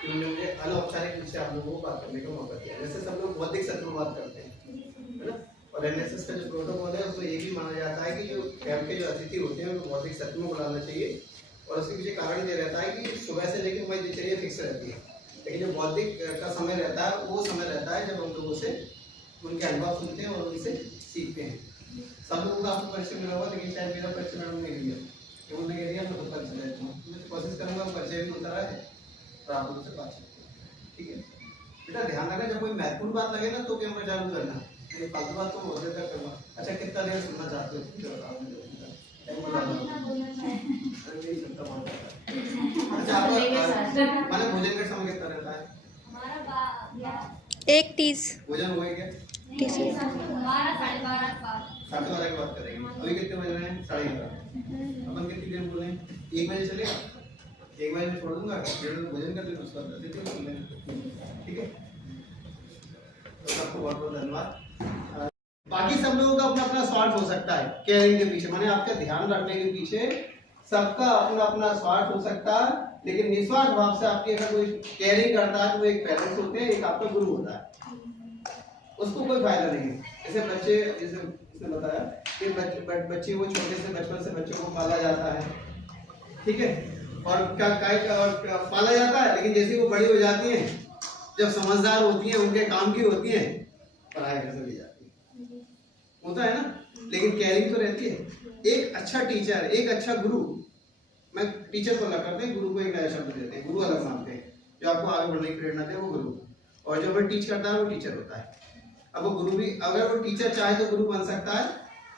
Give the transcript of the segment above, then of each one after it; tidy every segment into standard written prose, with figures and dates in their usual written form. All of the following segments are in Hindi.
कि उन्होंने मुझे अनौपचारिक रूप से आप लोगों को बात करने का मौका दिया। जैसे सब लोग बौद्धिक सत्र में बात करते हैं, है ना, और एनएसएस का जो प्रोटोकॉल है उसमें ये भी माना जाता है कि जो कैंप के जो अतिथि होते हैं उनको बौद्धिक सत्र में बुलाना चाहिए। और उसके पीछे कारण ये रहता है कि सुबह से लेकर हमारी दिनचर्या फिक्स रहती है, लेकिन जो बौद्धिक का समय रहता है वो समय रहता है जब हम लोगों से उनके अनुभव सुनते हैं और उनसे सीखते हैं। सब लोगों का आपको परिचय मिला होगा, लेकिन शायद मेरा परिचय मैडम ने लिया, उन्होंने कह दिया मैं खुद परिचय लेता हूँ। मैं कोशिश करूँगा परिचय भी होता रहे और आप लोगों से बातचीत करें, ठीक है। बेटा ध्यान रखना, जब कोई महत्वपूर्ण बात लगे ना तो कैमरा चालू करना, ये फालतू बात तो बहुत देर तक करना। अच्छा कितना देर सुनना चाहते हो? अच्छा माने भोजन का समय कितना रहता है? 1:30 भोजन हो गया क्या? 12 साढ़े 12 की बात करेंगे। अभी कितने बज रहे हैं? 11:30। अपन कितनी देर बोल रहे हैं? 1 बजे चलेगा? 1 बजे में छोड़ दूंगा, 1:30 बजे भोजन कर लेंगे, उसका 10 बजे बोल लेंगे, ठीक है। तो सबको बहुत बहुत धन्यवाद। बाकी सब लोगों का अपना अपना स्वार्थ हो सकता है केयरिंग के पीछे, माने आपका ध्यान रखने के पीछे सबका अपना अपना स्वार्थ हो सकता है, लेकिन निस्वार्थ भाव से आपकी अगर कोई केयरिंग करता है तो वो एक पेरेंट्स होते हैं, एक आपका गुरु होता है, उसको कोई फायदा नहीं है। जैसे बच्चे, जैसे उसने बताया कि बच्चे वो छोटे से बचपन से बच्चों को पाला जाता है, ठीक है, और पाला जाता है, लेकिन जैसे वो बड़ी हो जाती हैं, जब समझदार होती हैं, उनके काम की होती हैं, पढ़ाई कर चली जाती है, होता है ना, लेकिन केयरिंग तो रहती है। एक अच्छा टीचर, एक अच्छा गुरु, मैं टीचर को अलग करते हैं, गुरु को एक नया शब्द देते हैं, गुरु अलग मानते हैं, जो आपको आगे बढ़ने की प्रेरणा दे वो गुरु, और जो हमें टीच करता है वो टीचर होता है। अब वो गुरु भी, अगर वो टीचर चाहे तो गुरु बन सकता है,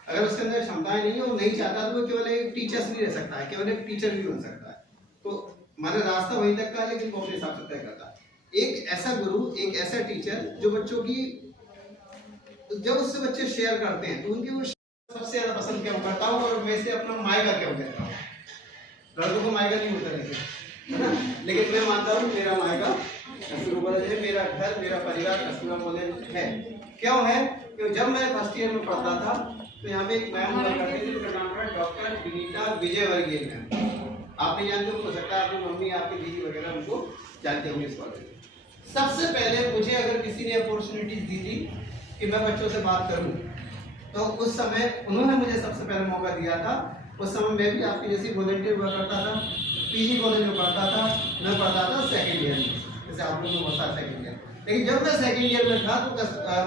अगर उसके अंदर क्षमताएं नहीं है, वो नहीं चाहता तो वो केवल एक टीचर नहीं रह सकता है, केवल एक टीचर भी बन सकता है। तो हमारा रास्ता वहीं तक का है, लेकिन वो अपने हिसाब से तय करता है। एक ऐसा गुरु, एक ऐसा टीचर जो बच्चों की, जब उससे बच्चे शेयर करते हैं तो उनकी वो सबसे ज्यादा पसंद क्या करता हूँ, और मैं से अपना मायका क्यों कहता हूँ। लड़कों को मायका नहीं होता वैसे, है ना, लेकिन मैं मानता हूँ मेरा मायका कस्तूरबा कॉलेज है, मेरा घर, मेरा परिवार कस्तूरबा कॉलेज है। क्यों है? क्योंकि जब मैं फर्स्ट ईयर में पढ़ता था तो यहाँ पे एक मैम हुआ करती थी, उनका नाम था डॉक्टर विनीता विजयवर्गीय मैम। आप नहीं जानते हो सकता है आपकी मम्मी, आपकी दीदी वगैरह उनको जानते होंगे इस कॉलेज में। सबसे पहले मुझे अगर किसी ने अपॉर्चुनिटी दी थी कि मैं बच्चों से बात करूं, तो उस समय उन्होंने मुझे सबसे पहले मौका दिया था। उस समय मैं भी आपकी जैसी वॉलंटियर हुआ करता था, पीजी कॉलेज में पढ़ता था, मैं पढ़ता था सेकंड ईयर में, जैसे आप लोगों को पता सेकंड ईयर। लेकिन जब मैं सेकंड ईयर में था तो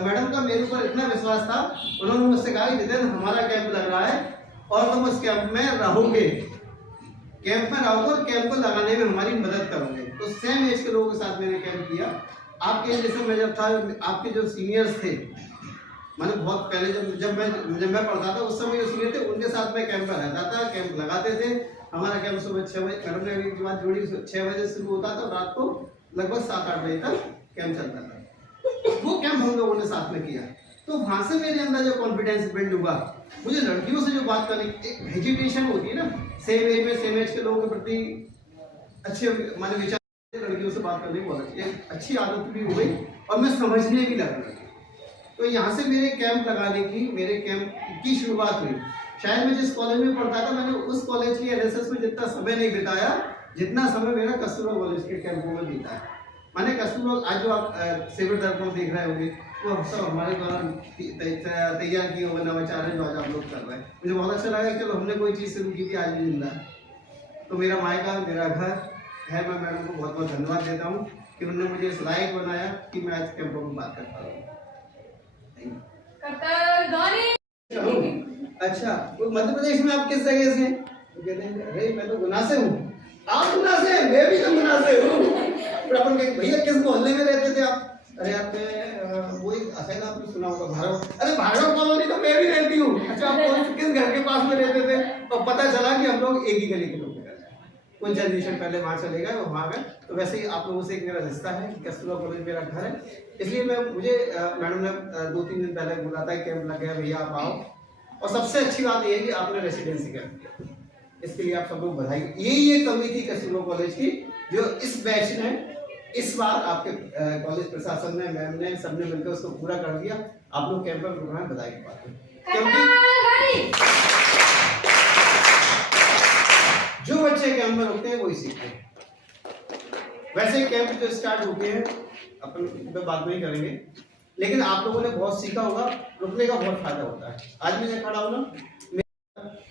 मैडम का मेरे ऊपर इतना विश्वास था, उन्होंने मुझसे कहा कि जितेंद्र हमारा कैंप लग रहा है और तुम उस कैंप में रहोगे, कैंप में रहोगे और कैंप को लगाने में हमारी मदद करोगे। तो सेम एज के लोगों के साथ मैंने कैंप किया। आपके जैसे मैं जब था, आपके जो सीनियर्स थे, मैंने बहुत पहले जब मैं पढ़ता था उस समय जो सीनियर थे उनके साथ मैं कैंप में रहता था, कैंप लगाते थे। हमारा कैंप सुबह 6 बजे, मैडम ने एक बात जोड़ी, 6 बजे शुरू होता था, रात को लगभग 7-8 बजे तक कैंप चलता था। वो कैंप हम लोगों ने साथ में किया, तो वहां से मेरे अंदर जो कॉन्फिडेंस बिल्ड हुआ, मुझे लड़कियों से जो बात करने एक हेजिटेशन होती है ना, सेम एज में सेम एज के लोगों के प्रति अच्छे माने विचार, लड़कियों से बात करने की बहुत अच्छी आदत भी हो गई और मैं समझने भी लगा। तो यहाँ से मेरे कैंप लगाने की, मेरे कैंप की शुरुआत हुई। शायद मैं जिस कॉलेज में पढ़ता था, मैंने उस कॉलेज की एनएसएस में जितना समय नहीं बिताया जितना समय मेरा कस्तूरबा कॉलेज के कैंपों में बीता है। मैंने कस्तूरबा, आज जो आप सेवा दर्पण देख रहे होंगे वो सब हमारे द्वारा तैयार किए हुए नवाचार जो आज आप लोग कर रहे हैं। मुझे बहुत अच्छा लगा कि चलो हमने कोई चीज़ शुरू की थी, आज भी जिंदा है। तो मेरा मायका, मेरा घर है। मैं मैडम को बहुत बहुत धन्यवाद देता हूँ कि उन्होंने मुझे इस लायक बनाया कि मैं आज कैंपों में बात कर पा रहा हूँ। अच्छा, तो मध्य प्रदेश में आप किस जगह से? तो कहते हैं अरे मैं तो गुना से हूँ। आप गुना से? मैं भी तो गुना से हूँ। फिर अपन कहें भैया किस मोहल्ले में रहते थे आप? अरे आप वो एक असल आपने सुना होगा भार्गव। अरे भार्गव कॉलोनी तो मैं भी रहती हूँ। अच्छा, आप किस घर के पास में रहते थे? और पता चला कि हम लोग एक ही गली के लोग हैं। कुछ जनरेशन पहले वहाँ चले गए और वहाँ गए। तो वैसे ही आप लोगों से एक मेरा रिश्ता है, कस्तूरबा कॉलेज मेरा घर है, इसलिए मुझे मैडम ने 2-3 दिन पहले बुलाता है, कैंप लग गया भैया आप आओ। और सबसे अच्छी बात यह है कि आपने रेसिडेंसी कैंप किया, इसके लिए आप सब लोग बधाई। यही एक कमी थी कस्तूरबा कॉलेज की, जो इस बैच ने इस बार आपके कॉलेज प्रशासन ने, मैम ने, सबने मिलकर उसको पूरा कर दिया। आप लोग कैंप में रुकना है, बधाई की बात है। क्योंकि जो बच्चे कैंप में रुकते हैं वही सीखते हैं। वैसे कैंप जो स्टार्ट होते हैं अपन इस पे बात नहीं करेंगे, लेकिन आप लोगों ने बहुत सीखा होगा, रुकने का बहुत फायदा होता है। आज मैं खड़ा हूं ना,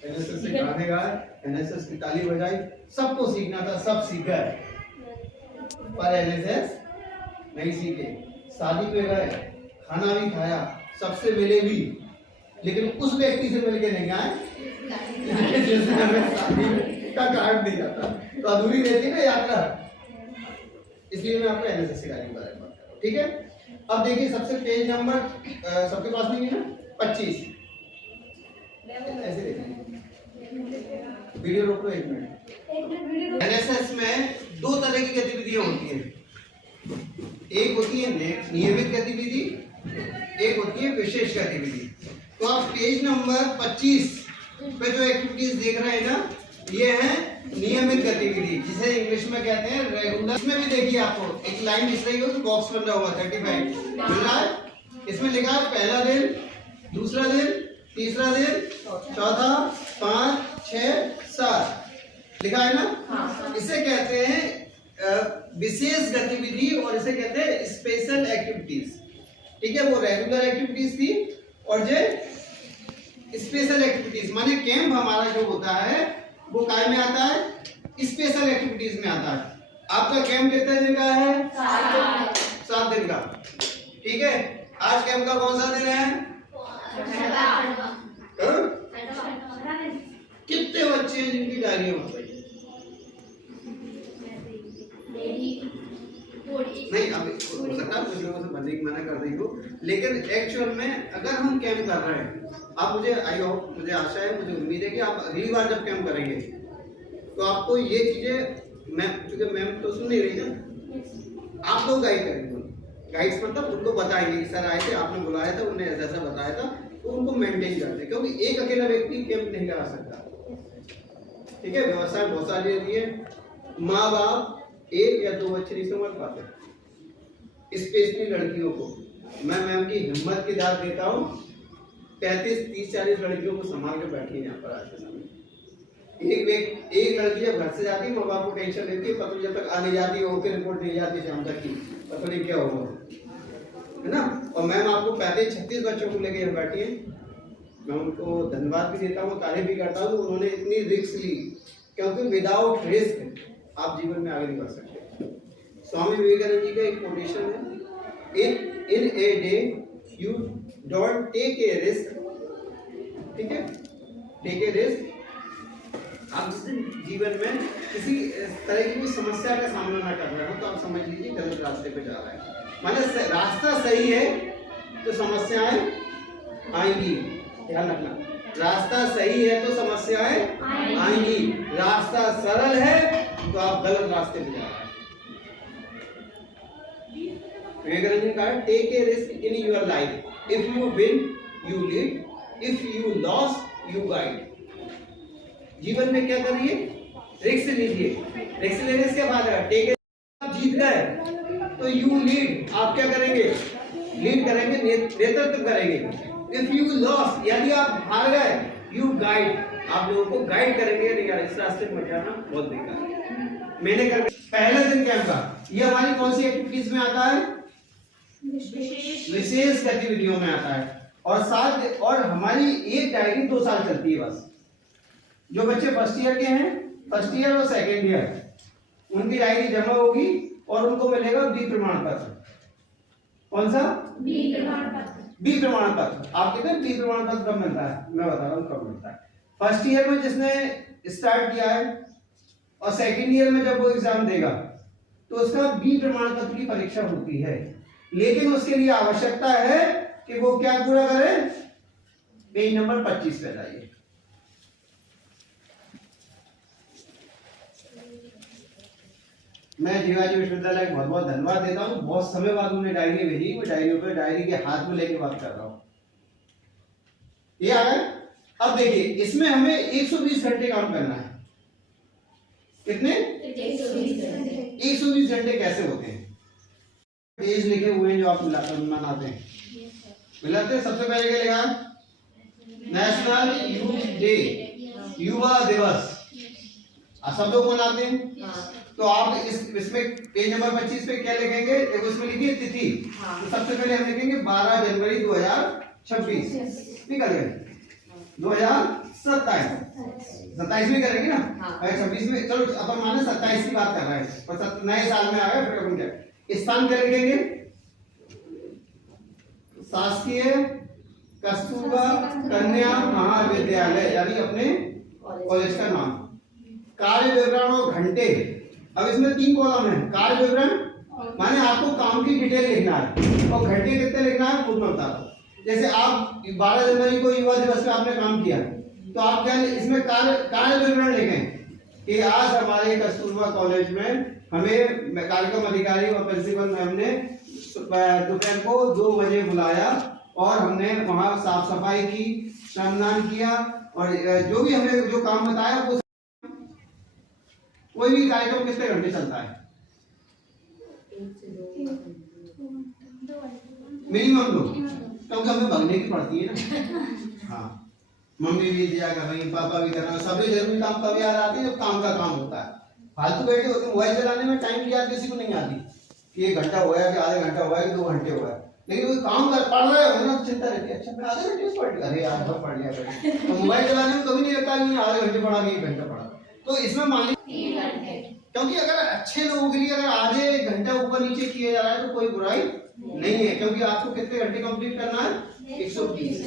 एनएसएस से गाने गाए, एनएसएस की ताली बजाई, सबको सीखना था, सब सीख गए, पर एनएसएस नहीं सीखे। शादी पे गए, खाना भी खाया, सबसे मिले भी, लेकिन उस व्यक्ति से मिलके नहीं आए जिसने हमें शादी का कार्ड दिया था, तो अधूरी रहती ना यात्रा। इसलिए मैं आपको एनएसएस के बारे में बात कर रहा हूं, ठीक है। अब देखिए सबसे पेज नंबर सबके पास नहीं है ना, 25 ऐसे देखिए, वीडियो रोक लो 1 मिनट। एनएसएस में 2 तरह की गतिविधियां होती हैं, एक होती है नियमित गतिविधि, एक होती है विशेष गतिविधि। तो आप पेज नंबर 25 पे जो एक्टिविटीज देख रहे हैं ना, ये है नियमित गतिविधि, जिसे इंग्लिश में कहते हैं रेगुलर। इसमें भी देखिए आपको एक लाइन दिख रही होगी, बॉक्स बन रहा होगा 35 मिल रहा है। इसमें लिखा है पहला दिन, दूसरा दिन, तीसरा दिन, चौथा, 5, 6, 7 लिखा है ना। इसे कहते हैं विशेष गतिविधि और इसे कहते हैं स्पेशल एक्टिविटीज, ठीक है। वो रेगुलर एक्टिविटीज थी और जो स्पेशल एक्टिविटीज, माने कैंप हमारा जो होता है वो काय में आता है, स्पेशल एक्टिविटीज में आता है। आपका कैंप कितने दिन का है? 7 दिन का, ठीक है। आज कैंप का कौन सा दिन है? कितने बच्चे हैं जिनकी डायरी है बताइए? नहीं, अभी हो सकता है कुछ लोगों से भरने की मना कर रही हो, लेकिन एक्चुअल में अगर हम कैंप कर रहे हैं, आप मुझे आई होप, मुझे आशा है, मुझे उम्मीद है कि आप अगली बार जब कैंप करेंगे तो आपको ये चीजें, मैं क्योंकि मैम तो सुन नहीं रही ना, आप लोग गाइड करेंगे, गाइड्स मतलब उनको बताएंगे कि सर आए थे, आपने बुलाया था, उन्होंने ऐसा ऐसा बताया था, तो उनको मेंटेन करते, क्योंकि एक अकेला व्यक्ति कैंप नहीं करा सकता, ठीक है। व्यवस्था बहुत सारी रहती है, माँ बाप 1 या 2 बच्चे नहीं संभाल पाते, स्पेशली लड़कियों को मैं मैम की हिम्मत की दाद देता हूँ, 35, 30, 40 लड़कियों को संभाल के बैठी है यहाँ पर आज के समय। एक लड़की जब घर से जाती है, माँ बाप को टेंशन लेती है, पता जब तक आने जाती है, ओके रिपोर्ट नहीं जाती शाम तक की, पता नहीं क्या होगा, है ना। और मैम आपको 35-36 बच्चों को लेके यहाँ बैठी है, मैं उनको धन्यवाद भी देता हूँ, तारीफ भी करता हूँ, उन्होंने इतनी रिस्क ली, क्योंकि विदाउट रिस्क आप जीवन में आगे नहीं बढ़ सकते। स्वामी विवेकानंद जी का एक कोटेशन है, in a day you don't take a risk, ठीक है, टेक ए रिस्क। आप जिस दिन जीवन में किसी तरह की कोई समस्या का सामना ना कर रहे हो, तो आप समझ लीजिए गलत रास्ते पे जा रहे हैं। माने रास्ता सही है तो समस्याएं आएंगी, ध्यान रखना, रास्ता सही है तो समस्याएं आएंगी, रास्ता सरल है तो आप गलत रास्ते पे जा रहे हैं। विवेकानंद ने कहा take a risk in your life, if you win you lead, if you loss you guide. जीवन में क्या करिए? रिस्क लीजिए। रिस्क लेने से क्या फायदा है? टेक ए, आप जीत गए तो यू लीड, आप क्या करेंगे? लीड करेंगे, नेतृत्व करेंगे। इफ यू लॉस, यदि आप हार गए, यू गाइड, आप लोगों को गाइड करेंगे, नहीं यार इस रास्ते पे मत जाना, बहुत बेकार है। मैंने कर पहला दिन कैंप का, ये हमारी कौन सी एक्टिविटीज में आता है? विशेष गतिविधियों में आता है। और साथ और हमारी एक डायरी 2 साल चलती है बस। जो बच्चे फर्स्ट ईयर के हैं, फर्स्ट ईयर और सेकेंड ईयर, उनकी डायरी जमा होगी और उनको मिलेगा बी प्रमाण पत्र। कौन सा? बी प्रमाण पत्र। बी प्रमाण पत्र। आप कहते हैं बी प्रमाण पत्र कब मिलता है? मैं बता रहा हूँ कब मिलता है। फर्स्ट ईयर में जिसने स्टार्ट किया है और सेकेंड ईयर में जब वो एग्जाम देगा तो उसका बी प्रमाण पत्र की परीक्षा होती है, लेकिन उसके लिए आवश्यकता है कि वो क्या पूरा करे? पेज नंबर 25 पे जाइए। मैं जीवाजी विश्वविद्यालय को बहुत बहुत धन्यवाद देता हूँ, बहुत समय बाद उन्होंने डायरी भेजी, मैं डायरी के हाथ में लेके बात कर रहा हूँ। ये आ गया। अब देखिए इसमें हमें 120 घंटे काम करना है। कितने? 120 घंटे कैसे होते हैं? पेज लिखे हुए हैं जो आप मनाते हैं, मिलाते हैं। सबसे पहले क्या लिखा? नेशनल यूथ डे, युवा दिवस। सब लोग मनाते हैं। तो आप इसमें पेज नंबर 25 पे क्या लिखेंगे? देखो इसमें लिखिए तिथि। तो सबसे पहले हम लिखेंगे 12 जनवरी 2026। निकल गए 2027 में करेंगे ना। 26 में चलो अपन माने 27 की बात कर रहे हैं और नए साल में आ गए। फिर अपन क्या स्थान क्या लिखेंगे? शासकीय कस्तूरबा कन्या महाविद्यालय, यानी अपने कॉलेज का नाम। कार्य विवरण और घंटे, अब इसमें 3 कॉलम है। कार्य विवरण माने आपको काम की डिटेल लिखना है और घंटे कितने लिखना है खुद में बता दो। जैसे आप 12 जनवरी को युवा दिवस में आपने काम किया तो आप क्या इसमें कार्य विवरण लिखें कि आज हमारे कस्तूरबा कॉलेज में हमें कार्यक्रम अधिकारी और प्रिंसिपल मैम ने दोपहर को 2 बजे बुलाया और हमने वहां साफ सफाई की, श्रमदान किया और जो भी हमें जो काम बताया वो। कोई भी कार्यक्रम कितने घंटे चलता है? मिनिमम 2, क्योंकि हमें भगने की पड़ती है ना। हाँ, मम्मी भी दिया कर रही, पापा भी कर रहे हैं, सभी जरूरी काम तब याद आते हैं जब काम का काम होता है। फालतू बैठे होते मोबाइल चलाने में टाइम की याद किसी को नहीं आती कि 1 घंटा हुआ है कि आधे घंटा हुआ है कि 2 घंटे हुआ है। लेकिन कोई काम कर पढ़ रहे हो ना, चिंता रहती है, अच्छा मैं आधे घंटे से पढ़ लिया, अरे यार बहुत पढ़ लिया। तो मोबाइल चलाने में कभी नहीं लगता कि आधे घंटे पढ़ा कि 1 घंटा पढ़ा। तो इसमें मान लीजिए 3 घंटे, क्योंकि अगर अच्छे लोगों के लिए अगर आधे घंटा ऊपर नीचे किया जा रहा है तो कोई बुराई नहीं है, क्योंकि आपको कितने घंटे कंप्लीट करना है? 120।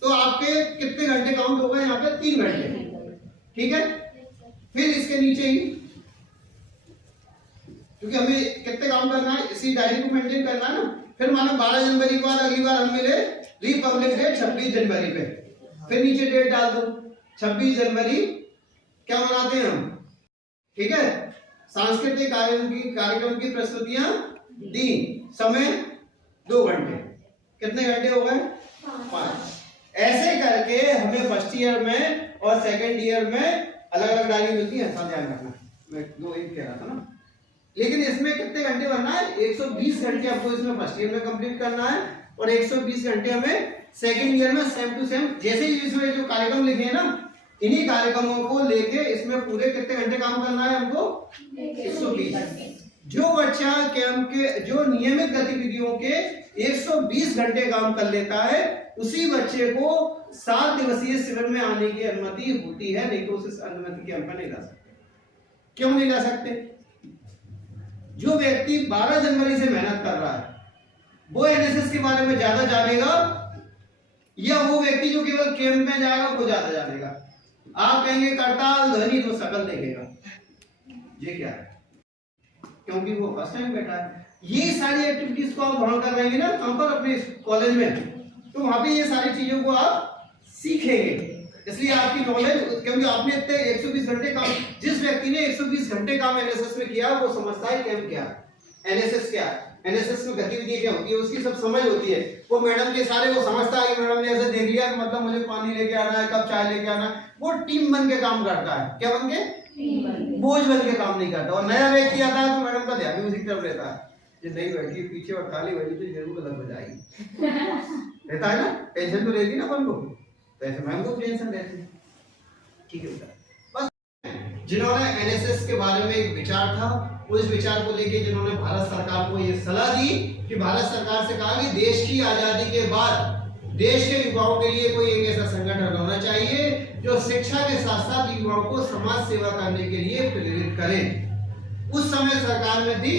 तो आपके कितने घंटे काउंट हो गए यहाँ पे? 3 घंटे। ठीक है, फिर इसके नीचे ही, क्योंकि हमें कितने काम करना है इसी डायरी को मेंटेन करना है ना। फिर मानो 12 जनवरी के बाद अगली बार हम मिले रिपब्लिक डे 26 जनवरी पे, फिर नीचे डेट डाल दो 26 जनवरी क्या मनाते हैं हम? ठीक है, सांस्कृतिक कार्यक्रम की प्रस्तुतियां दी, समय 2 घंटे, कितने घंटे हो गए? 5। ऐसे करके हमें फर्स्ट ईयर में और सेकंड ईयर में अलग अलग डायरी मिलती है, ऐसा ध्यान रखना। मैं 2 1 कह रहा था ना, लेकिन इसमें कितने घंटे भरना है? 120 घंटे आपको इसमें फर्स्ट ईयर में कंप्लीट करना है और 120 घंटे हमें सेकंड ईयर में सेम टू सेम। जैसे ही इसमें जो कार्यक्रम लिखे हैं ना, इन्हीं कार्यक्रमों को लेके इसमें पूरे कितने घंटे काम करना है हमको? 120। जो बच्चा कैंप के जो नियमित गतिविधियों के 120 घंटे काम कर लेता है, उसी बच्चे को 7 दिवसीय शिविर में आने की अनुमति होती है, नहीं तो उसे अनुमति कैंप में नहीं ला सकते। क्यों नहीं ला सकते? जो व्यक्ति 12 जनवरी से मेहनत कर रहा है वो एनएसएस के बारे में ज्यादा जानेगा या वो व्यक्ति जो केवल कैंप में जाएगा वो ज्यादा जानेगा? आप कहेंगे करताल ध्वनि तो सकल देखेगा, ये क्या है? क्योंकि वो फर्स्ट टाइम बैठा है। ये सारी एक्टिविटीज को आप वहां कर रहे हैं ना, कहां पर? अपने कॉलेज में, तो वहां पे ये सारी चीजों को आप सीखेंगे। इसलिए आपकी नॉलेज, क्योंकि आपने इतने 120 घंटे काम, जिस व्यक्ति ने 120 घंटे काम एनएसएस में किया वो समझता है कैंप क्या है, एनएसएस क्या है, एनएसएस में गतिविधियां क्या होती है, उसकी सब समझ होती है। वो मैडम के सारे वो समझता है कि मैडम ने ऐसे देख लिया मतलब मुझे पानी लेके आना है, कब चाय लेके आना है। वो टीम बन के काम करता है। क्या बन के? बोझ बन के काम नहीं करता। और नया व्यक्ति आता है तो मैडम का ध्यान भी उसी तरफ रहता है, ये नहीं बैठी पीछे और खाली बैठी तो जरूर गलत बजाएगी रहता है ना, टेंशन तो रहेगी ना अपन को, वैसे मैम को टेंशन रहती है। ठीक है बेटा, बस जिन्होंने एनएसएस के बारे में एक विचार था, उस विचार को लेके जिन्होंने भारत सरकार को ये सलाह दी कि भारत सरकार से कहा कि देश की आजादी के बाद देश के युवाओं के लिए कोई एक ऐसा संगठन होना चाहिए जो शिक्षा के साथ साथ युवाओं को समाज सेवा करने के लिए प्रेरित करे। उस समय सरकार में थी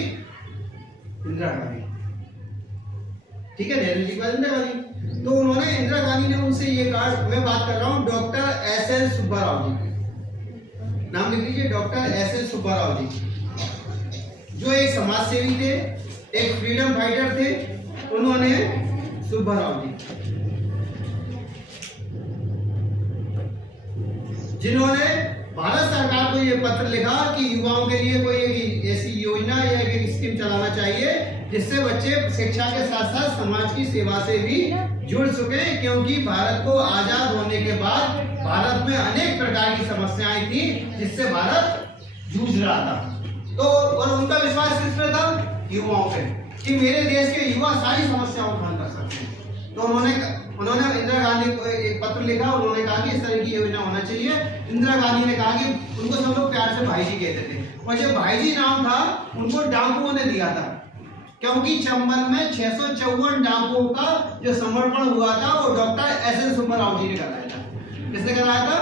इंदिरा गांधी। ठीक है, नेहरू जी के बाद इंदिरा गांधी। तो उन्होंने, इंदिरा गांधी ने उनसे ये कहा, मैं बात कर रहा हूं डॉक्टर एसएन सुब्बाराव जी, नाम लिख लीजिए, डॉक्टर एसएन सुब्बाराव जी, जो एक समाज सेवी थे, एक फ्रीडम फाइटर थे। उन्होंने, सुब्बाराव जी, जिन्होंने भारत सरकार को यह पत्र लिखा कि युवाओं के लिए कोई ऐसी योजना या एक स्कीम चलाना चाहिए जिससे बच्चे शिक्षा के साथ साथ समाज की सेवा से भी जुड़ सके, क्योंकि भारत को आजाद होने के बाद भारत में अनेक प्रकार की समस्याएं थी जिससे भारत जूझ रहा था। तो और उनका विश्वास किसमें था? युवाओं पे, कि मेरे देश के युवा सारी समस्याओं को हल कर सकते हैं। तो उन्होंने इंदिरा गांधी को एक पत्र लिखा, उन्होंने कहा कि इस तरह की योजना होना चाहिए। इंदिरा गांधी ने कहा कि उनको सब लोग प्यार से भाई जी कहते थे, और जो भाईजी नाम था उनको डाकुओं ने दिया था, क्योंकि चंबल में 654 डाकुओं का जो समर्पण हुआ था वो डॉक्टर एस.एन. सुब्बाराव जी ने कराया था। किसने कराया था?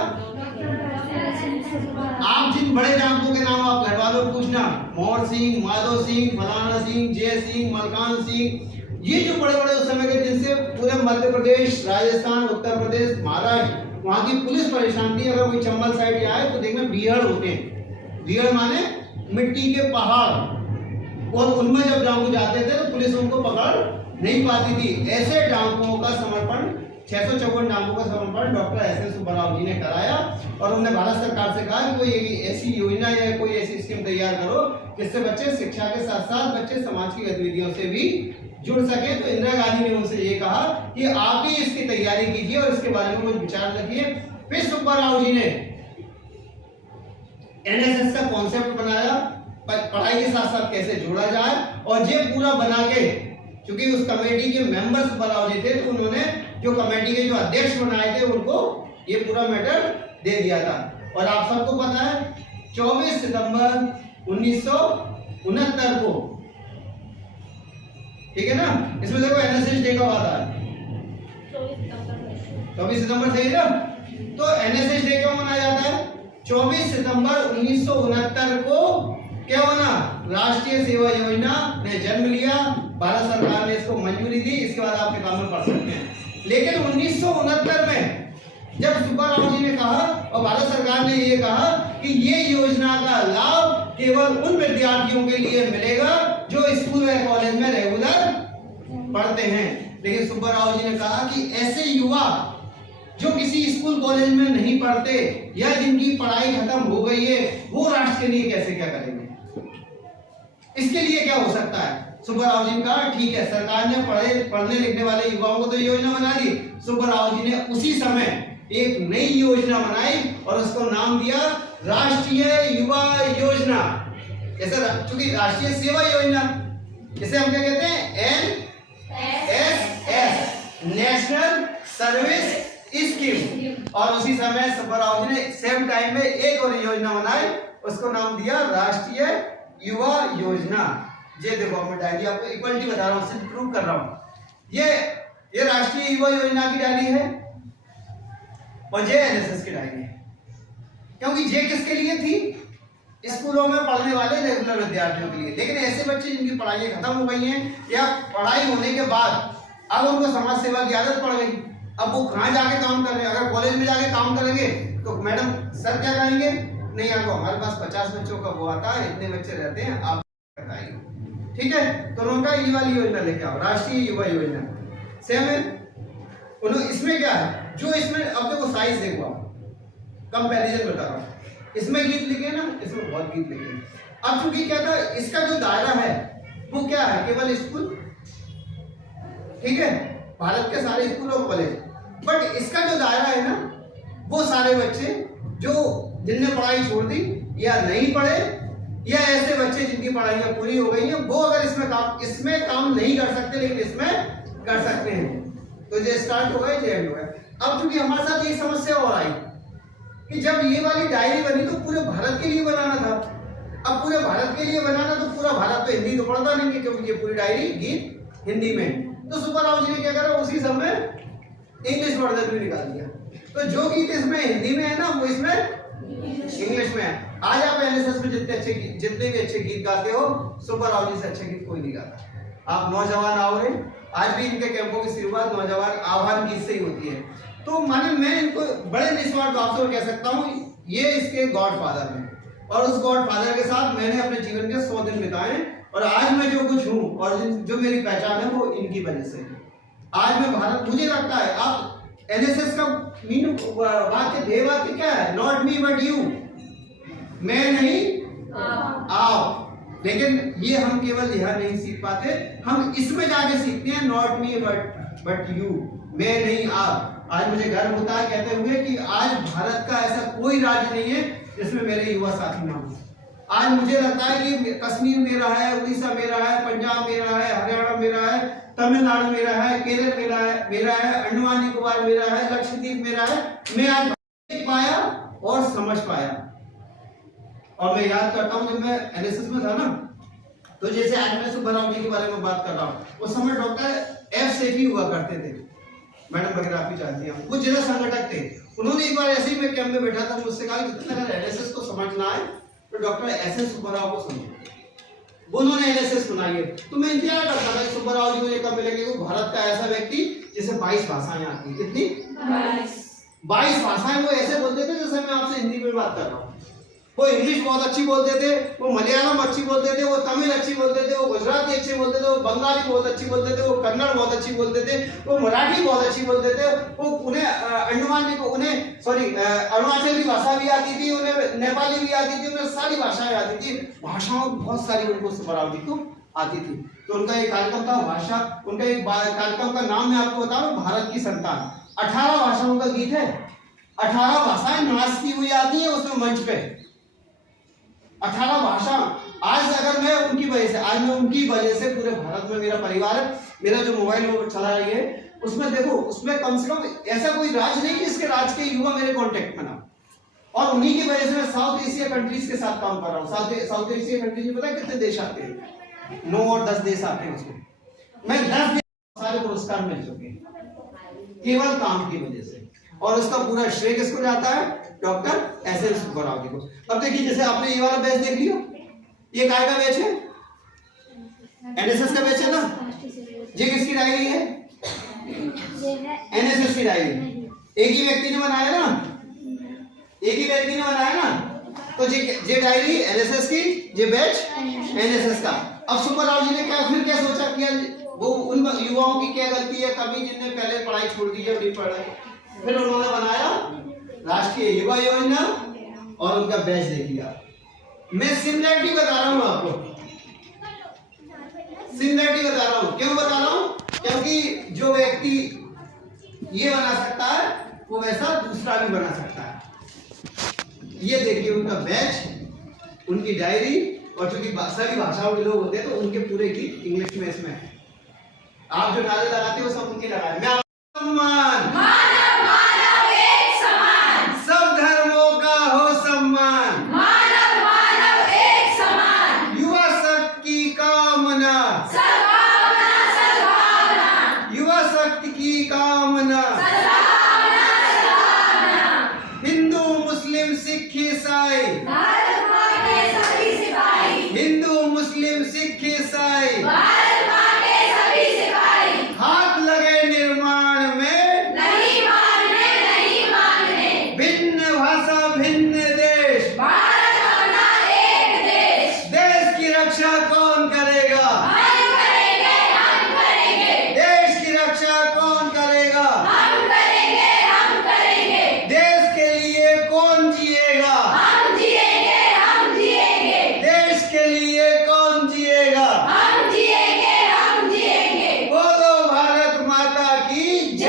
आप जिन बड़े डाकुओं के नाम आप घर वालों को पूछना, मोहर सिंह, माधव सिंह, फलाना सिंह, जय सिंह, मलकान सिंह, ये जो बड़े बड़े उस समय के जिनसे पूरे मध्य प्रदेश, राजस्थान, उत्तर प्रदेश, महाराष्ट्र वहां की पुलिस परेशान थी। अगर कोई चंबल साइड आए तो देखना बीहड़ होते हैं। बीहड़ माने मिट्टी के पहाड़, और उनमें जब डाकू जाते थे तो पुलिस उनको पकड़ नहीं पाती थी। ऐसे डाकुओं का समर्पण 654 डाकुओं का समर्पण डॉक्टर एस.एन. सुब्बाराव जी ने कराया और उन्होंने भारत सरकार से कहा कि कोई ऐसी योजना या कोई ऐसी स्कीम तैयार करो जिससे बच्चे शिक्षा के साथ साथ बच्चे समाज की गतिविधियों से भी जुड़ सके। तो इंदिरा गांधी ने उनसे ये कहा कि आप ही इसकी तैयारी कीजिए और इसके बारे में कुछ विचार रखिए। फिर सुब्बाराव जी ने एनएसएस का कॉन्सेप्ट बनाया, पढ़ाई के साथ साथ कैसे जोड़ा जाए, और ये पूरा बना के, क्योंकि उस कमेटी के मेंबर सुब्बाराव जी थे तो उन्होंने जो कमेटी के जो अध्यक्ष बनाए थे उनको ये पूरा मैटर दे दिया था। और आप सबको पता है 24 सितंबर 1969 को, ठीक है ना, इसमें देखो एनएसएस डे कब आता है? 24 सितंबर सही ना। तो एनएसएस डे क्यों मनाया जाता है? 24 सितंबर 1969 को क्या बना? राष्ट्रीय सेवा योजना ने जन्म लिया, भारत सरकार ने इसको मंजूरी दी। इसके बाद आप किताब में पढ़ सकते हैं। लेकिन 1969 में जब सुब्बाराव जी ने कहा और भारत सरकार ने ये कहा कि ये योजना का लाभ केवल उन विद्यार्थियों के लिए मिलेगा जो स्कूल या कॉलेज में रेगुलर पढ़ते हैं। लेकिन सुब्बाराव जी ने कहा कि ऐसे युवा जो किसी स्कूल कॉलेज में नहीं पढ़ते या जिनकी पढ़ाई खत्म हो गई है, वो राष्ट्र के लिए कैसे क्या करेंगे? इसके लिए क्या हो सकता है? सुब्बाराव जी ने कहा ठीक है, सरकार ने पढ़ने लिखने वाले युवाओं को तो योजना बना दी। सुब्बाराव जी ने उसी समय एक नई योजना बनाई और उसको नाम दिया राष्ट्रीय युवा योजना। चूंकि राष्ट्रीय सेवा योजना, इसे हम क्या कहते हैं? NSS, national service scheme. और उसी समय सुब्बाराव जी ने सेम टाइम में एक और योजना बनाई, उसको नाम दिया राष्ट्रीय युवा योजना। ये देखो मैं डायरी आपको इक्वलिटी बता रहा हूँ, सिर्फ प्रूव कर रहा हूँ। ये राष्ट्रीय युवा योजना की डायरी है और ये एनएसएस की डायरी है। क्योंकि ये किसके लिए थी? स्कूलों में पढ़ने वाले रेगुलर विद्यार्थियों के लिए। लेकिन ऐसे बच्चे जिनकी पढ़ाई खत्म हो गई हैं या पढ़ाई होने के बाद अब उनको समाज सेवा की आदत पड़ गई, अब वो कहाँ जाके काम कर रहे हैं? अगर कॉलेज में जाके काम करेंगे तो मैडम सर क्या करेंगे? नहीं, आपको हमारे पास 50 बच्चों का वो आता है, इतने बच्चे रहते हैं, आप बताइए। ठीक है, तो उनका ये वाली योजना लेके आओ, राष्ट्रीय युवा योजना। सेम है। इसमें क्या है? जो इसमें अब देखो साइज देखो, आप कंपैरिजन बता रहा हूँ। इसमें गीत लिखे ना, इसमें बहुत गीत लिखे। अब चूंकि क्या था, इसका जो दायरा है वो क्या है? केवल स्कूल, ठीक है, भारत के सारे स्कूल और कॉलेज। बट इसका जो दायरा है ना, वो सारे बच्चे जो जिनने पढ़ाई छोड़ दी या नहीं पढ़े, या ऐसे बच्चे जिनकी पढ़ाइयां पूरी हो गई हैं, वो अगर इसमें काम नहीं कर सकते लेकिन इसमें कर सकते हैं। तो ये स्टार्ट हो गए, ये एंड हो गए। अब चूंकि हमारे साथ ये समस्या और आई कि जब ये वाली डायरी बनी तो पूरे भारत के लिए बनाना था। अब पूरे भारत के लिए बनाना तो पूरा भारत तो हिंदी तो पढ़ता नहीं, क्योंकि ये पूरी डायरी गीत हिंदी में। तो सुब्बाराव जी ने क्या करा, उसी समय इंग्लिश वर्जन भी निकाल दिया। तो जो गीत इसमें हिंदी में है ना, वो इसमें इंग्लिश में है। आज आप एनएसएस में जितने भी अच्छे गीत गाते हो, सुब्बाराव जी से अच्छे गीत कोई नहीं गाता। आप नौजवान आओ रे, आज भी इनके कैंपों की शुरुआत नौजवान आह्वान गीत से ही होती है। तो माने मैं इनको बड़े निस्वार्थ भाव से कह सकता हूँ, ये इसके गॉडफादर हैं। और उस गॉडफादर के साथ मैंने अपने जीवन के 100 दिन बिताए, और आज मैं जो कुछ हूँ और जो मेरी पहचान है वो इनकी वजह से है। आज मैं भारत, मुझे लगता है, आप एनएसएस का मीनिंग वाक्य ध्येय वाक्य क्या है? नॉट मी बट यू, मैं नहीं आप। लेकिन ये हम केवल यह नहीं सीख पाते, हम इसमें जाके सीखते हैं नॉट मी बट यू, मैं नहीं आप। आज मुझे गर्व होता है कहते हुए कि आज भारत का ऐसा कोई राज्य नहीं है जिसमें मेरे युवा साथी ना हो। आज मुझे लगता है कि कश्मीर मेरा है, उड़ीसा मेरा है, पंजाब मेरा है, हरियाणा मेरा है, तमिलनाडु मेरा है, केरल मेरा है, अंडमान निकोबार मेरा है, लक्षद्वीप मेरा है। मैं आज देख पाया और समझ पाया। और मैं याद करता हूँ जब मैं एनएसएस में था ना, तो जैसे आज मैं सुब्बाराव जी के बारे में बात कर रहा हूँ, उस समय डॉक्टर एफ सेठी हुआ करते थे, मैडम वगैरह आप ही जानती हैं, वो जिला संगठक थे। उन्होंने एक बार ऐसे ही मैं कैंप में बैठा था, मुझसे कहा कि अगर एनएसएस को समझना है तो डॉक्टर एस एस सुब्बाराव को समझो। उन्होंने एनएसएस बनाई है। तो मैं इंतजार करता था सुब्बाराव जी मुझे कब मिलेंगे। वो भारत का ऐसा व्यक्ति जिसे 22 भाषाएं आती, कितनी 22 भाषाएं। वो ऐसे बोलते थे जैसे मैं आपसे हिंदी में बात कर रहा हूँ। वो इंग्लिश बहुत अच्छी बोलते थे, वो मलयालम अच्छी बोलते थे, वो तमिल अच्छी बोलते थे, वो गुजराती अच्छी बोलते थे, वो बंगाली बहुत अच्छी बोलते थे, वो कन्नड़ बहुत अच्छी बोलते थे, वो मराठी बहुत अच्छी बोलते थे, वो उन्हें अंडमान को उन्हें अरुणाचली भाषा भी आती थी, उन्हें नेपाली भी आती थी, उन्हें सारी भाषाएं आती थी। भाषाओं बहुत सारी उनको सुब्बाराव जी को आती थी। तो उनका एक कार्यक्रम था भाषा, उनका एक कार्यक्रम का नाम मैं आपको बता रहा हूँ, भारत की संतान। 18 भाषाओं का गीत है, 18 भाषाएं नाचती हुई आती है उसमें मंच पे, 18 भाषा। आज अगर मैं उनकी वजह से पूरे भारत में मेरा परिवार, मेरा जो मोबाइल वो चला रही है, उसमें देखो, उसमें कम से कम ऐसा कोई राज्य नहीं जिसके राज्य के युवा मेरे कांटेक्ट में ना। और उन्हीं की वजह से मैं साउथ एशिया कंट्रीज के साथ काम कर रहा हूँ। साउथ एशिया कंट्रीज में पता है कितने देश आते हैं? 9 और 10 देश आते हैं उसमें। मैं 10 देश सारे पुरस्कार मिल चुके हैं केवल काम की वजह से। और उसका पूरा श्रेय किसको जाता है? डॉक्टर एस एस सुब्बाराव जी को। अब देखिए, जैसे आपने ये वाला बैच देख लिया, ये काय का बैच है? एनएसएस का बैच है ना। ये किसकी डायरी है? एनएसएस की डायरी। एक ही व्यक्ति ने बनाया ना, एक ही व्यक्ति ने बनाया ना। तो ये डायरी एनएसएस की, ये बैच एनएसएस का। अब सुब्बाराव जी ने क्या सोचा किया, वो उन युवाओं की क्या गलती है, कभी जिनने पहले पढ़ाई छोड़ दी है, नहीं पढ़ रहे, फिर उन्होंने बनाया राष्ट्रीय युवा योजना और उनका बैच दे दिया। मैं सिमिलरिटी बता रहा हूं आपको, सिमिलरिटी बता रहा हूं। क्यों बता रहा हूं? क्योंकि जो व्यक्ति ये बना सकता है वो वैसा दूसरा भी बना सकता है। ये देखिए उनका बैच, उनकी डायरी, और चूंकि सभी भाषाओं के लोग होते हैं तो उनके पूरे गीत इंग्लिश में इसमें है। आप जो नारे लगाते हो सब उनके लगाए। मैं सम्मान, मानव मानव एक समान, सब धर्मों का हो सम्मान, मानव मानव एक समान, युवा शक्ति की कामना, सद्भावना सद्भावना, युवा शक्ति की कामना, सद्भावना सद्भावना, हिंदू मुस्लिम सिख ईसाई, भारत माँ के सभी सिपाही, हिंदू मुस्लिम सिख ईसाई, भारत माँ के सभी सिपाही, हाथ लगे निर्माण में, नहीं मानने नहीं मानने, भिन्न भाषा भिन्न देश, भारत अपना एक देश, देश की रक्षा कौन करेगा? हम करेंगे हम करेंगे, देश की रक्षा कौन करेगा? हम करेंगे हम करेंगे, देश के लिए कौन जिएगा? हम जिएंगे हम जिएंगे, देश के लिए कौन जिएगा? हम जिएंगे हम जिएंगे, बोलो भारत माता की जय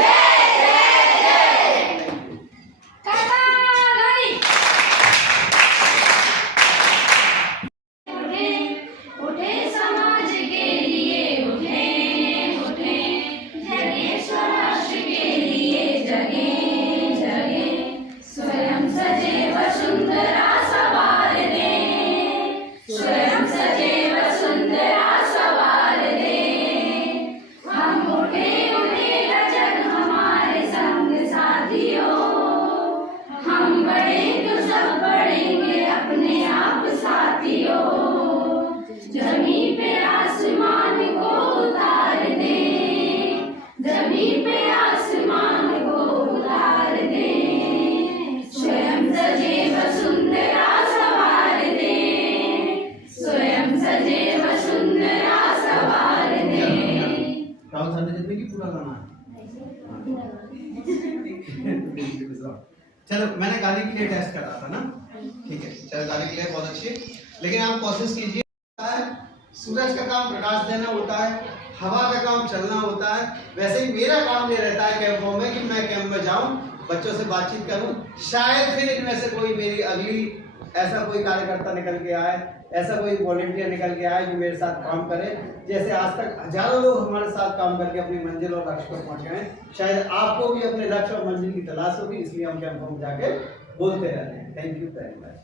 जय जय। उठे उठे समाज के लिए, उठे उठे जगे स्वराष्ट्र के लिए, जगे जगे स्वयं सजे वसुंधरा सवार दे, स्वयं सजे वसुंधरा सवार दे। हम उठे उठेगा जग हमारे संग साथियों, हम बढ़े तो सब बढ़ेंगे अपने आप साथियों। जमीन पे आसमान को उतार दे, जमीन पे आसमान को उतार दे, स्वयं सजे वसुंधरा सवार दे, स्वयं सजे वसुंधरा सवार दे। राहुल सर ने जितने की पूरा गाना है। चलो, मैंने गाने के लिए टेस्ट करा था ना, ठीक है। चलो, गाने के लिए बहुत अच्छी, लेकिन आप कोशिश कीजिए। सूरज का काम प्रकाश देना होता है, हवा का काम चलना होता है। वैसे ही मेरा काम ये रहता है कैंपों में कि मैं कैंप में जाऊं, बच्चों से बातचीत करूं। शायद फिर इनमें से कोई मेरी अगली ऐसा कोई कार्यकर्ता निकल के आए, ऐसा कोई वॉलंटियर निकल के आए जो मेरे साथ काम करे। जैसे आज तक हजारों लोग हमारे साथ काम करके अपनी मंजिल और लक्ष्य पर पहुंच गए। शायद आपको भी अपने लक्ष्य और मंजिल की तलाश होगी, इसलिए हम कैंपों में जाके बोलते रहते हैं। Thank you very much.